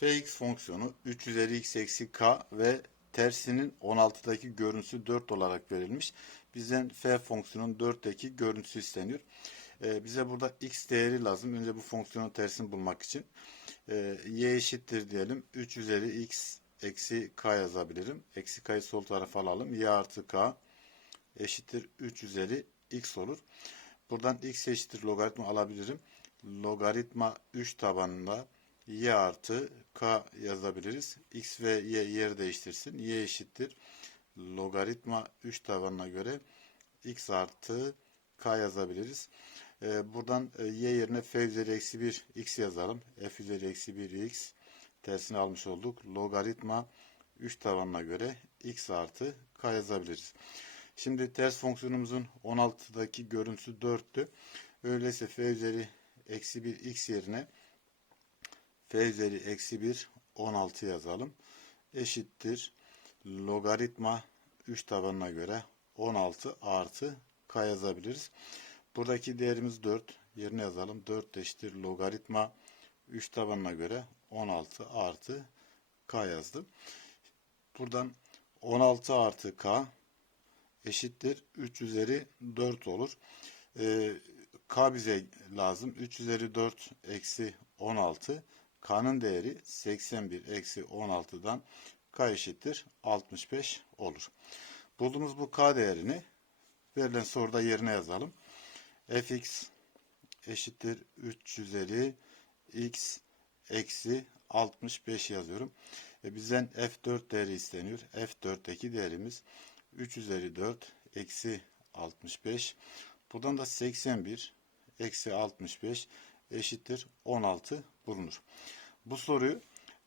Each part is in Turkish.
fx fonksiyonu 3 üzeri x eksi k ve tersinin 16'daki görüntüsü 4 olarak verilmiş. Bizden f fonksiyonun 4'teki görüntüsü isteniyor. Ee, bize burada x değeri lazım. Önce bu fonksiyonun tersini bulmak için. Ee, y eşittir diyelim. 3 üzeri x eksi k yazabilirim. Eksi k'yı sol tarafa alalım. y artı k eşittir 3 üzeri x olur. Buradan x eşittir logaritma alabilirim. Logaritma 3 tabanında y artı k yazabiliriz. x ve y yer değiştirsin. y eşittir logaritma 3 tabanına göre x artı k yazabiliriz. Ee, buradan e, y yerine f üzeri eksi 1 x yazalım. f üzeri eksi 1 x tersini almış olduk. Logaritma 3 tabanına göre x artı k yazabiliriz. Şimdi ters fonksiyonumuzun 16'daki görüntüsü 4'tü. Öyleyse f üzeri eksi 1 x yerine f üzeri eksi 1 16 yazalım. Eşittir logaritma 3 tabanına göre 16 artı k yazabiliriz. Buradaki değerimiz 4. Yerine yazalım. 4 eşittir logaritma 3 tabanına göre 16 artı k yazdım. Buradan 16 artı k eşittir 3 üzeri 4 olur. Ee, k bize lazım. 3 üzeri 4 eksi 16. K'nın değeri 81 eksi 16'dan k eşittir 65 olur. Bulduğumuz bu k değerini verilen soruda yerine yazalım. fx eşittir 3 üzeri x eksi 65 yazıyorum. E bizden f4 değeri isteniyor. f4'teki değerimiz 3 üzeri 4 eksi 65. Buradan da 81 eksi 65 eşittir 16 bulunur. Bu soruyu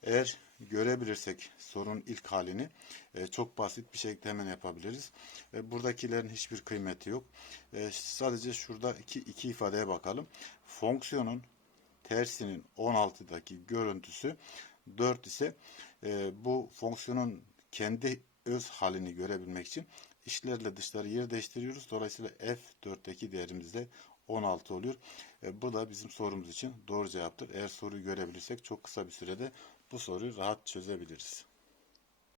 eğer görebilirsek sorunun ilk halini e, çok basit bir şekilde hemen yapabiliriz. E, buradakilerin hiçbir kıymeti yok. E, sadece şuradaki iki ifadeye bakalım. Fonksiyonun tersinin 16'daki görüntüsü 4 ise e, bu fonksiyonun kendi öz halini görebilmek için içlerle dışları yer değiştiriyoruz. Dolayısıyla f4'teki değerimiz de 16 oluyor. E, bu da bizim sorumuz için doğru cevaptır. Eğer soruyu görebilirsek çok kısa bir sürede bu soruyu rahat çözebiliriz.